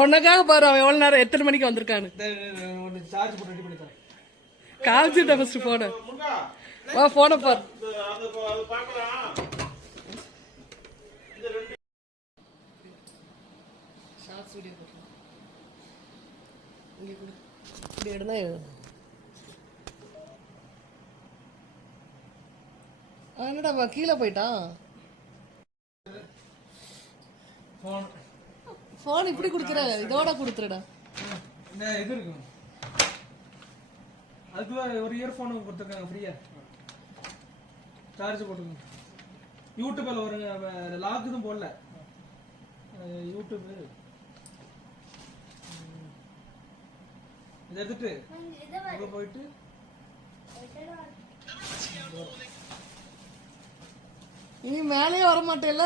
உனக்காக பாரு அவன் எவ்வளவு நேரம் எத்தனை மணிக்கு வந்திருக்கான்னு. சார்ஜ் போட்டு ரெடி பண்ணி தரேன். காமிச்சுட்டா ஃபர்ஸ்ட் போன வா போன பாரு. ஷார்ட்ஸ் வீடியோ போடுறேன். இங்க கூட இப்படி எடுத்தா என்னடா கீழே போயிட்டான். போன் இப்படி குடுக்குற இதோட குடுத்துறடா. இது இருக்கு அதுக்கு ஒரு இயர்போன் கொடுத்துருக்காங்க ஃப்ரீயா. சார்ஜ் போட்டுக்கோங்க. யூடியூப்ல வருங்க. லாக் இதுவும் போடல. யூடியூப் இதை எடுத்துட்டு உள்ள போயிட்டு இனி மேலேயே வர மாட்டேல.